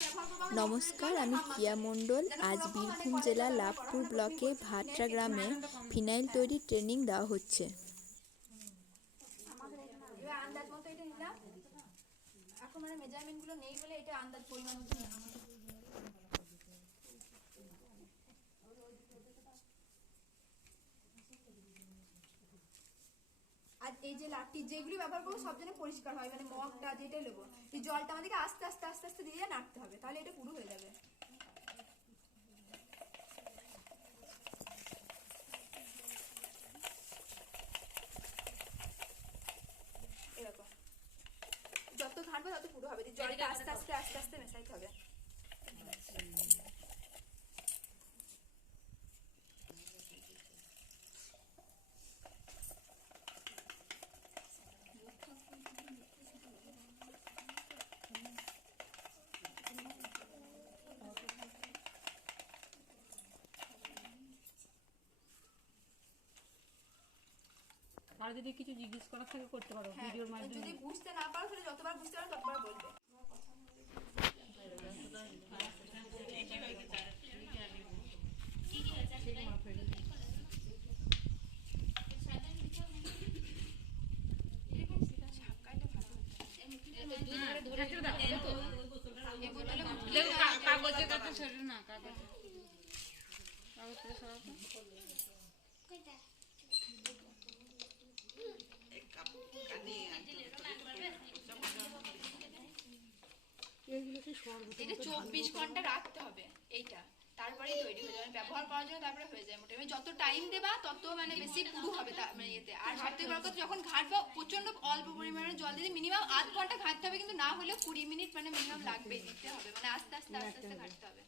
নমস্কার, আমি কিয়া মণ্ডল। আজ বীরভূম জেলা লাভপুর ব্লকে ভাটরা গ্রামে ফিনাইল তৈরির ট্রেনিং দেওয়া হচ্ছে। আন্দাজ মতো এটা নিলাম। এখন মানে মেজারমেন্ট গুলো নেই বলে এটা আন্দাজ পরিমাণ মতো নিলাম। আর এই যে লাঠি যেগুলি ব্যবহার করবো সব যেন পরিষ্কার হয়, মানে মগটা যেটা নেবো এই জলটা আমাদেরকে আস্তে আস্তে আস্তে আস্তে দিয়ে নাড়তে হবে, তাহলে এটা পুরো হয়ে যাবে। এরকম যত ঘাটবে তত পুরো হবে, জলটা আস্তে আস্তে আস্তে আস্তে মেশাইতে হবে। আর যদি কিছু জিজ্ঞেস করার থাকে করতে পারো ভিডিওর মাধ্যমে। যদি বুঝতে না পারো তাহলে যতবার বুঝতে পারো ততবার বলবে। কাগজের কাছে সরো না, কাগজ সরাবো। এটা 24 ঘন্টা রাখতে হবে এইটা, তারপরেই তৈরি হয়ে যাবে। ব্যবহার করার জন্য তারপরে হয়ে যায় মোটামুটি। যত টাইম দেবা তত মানে বেশি পুরু হবে মানে এতে। আর সবথেকে বড় কথা, যখন ঘাটবা প্রচন্ড অল্প পরিমাণে জল দিতে, মিনিমাম আধ ঘন্টা ঘাটতে হবে, কিন্তু না হলেও 20 মিনিট মানে মিনিমাম লাগবেই, দিতে হবে, মানে আস্তে আস্তে আস্তে আস্তে ঘাটতে হবে।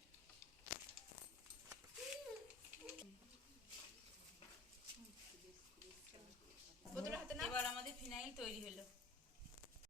এবার আমাদের ফিনাইল তৈরি হলো।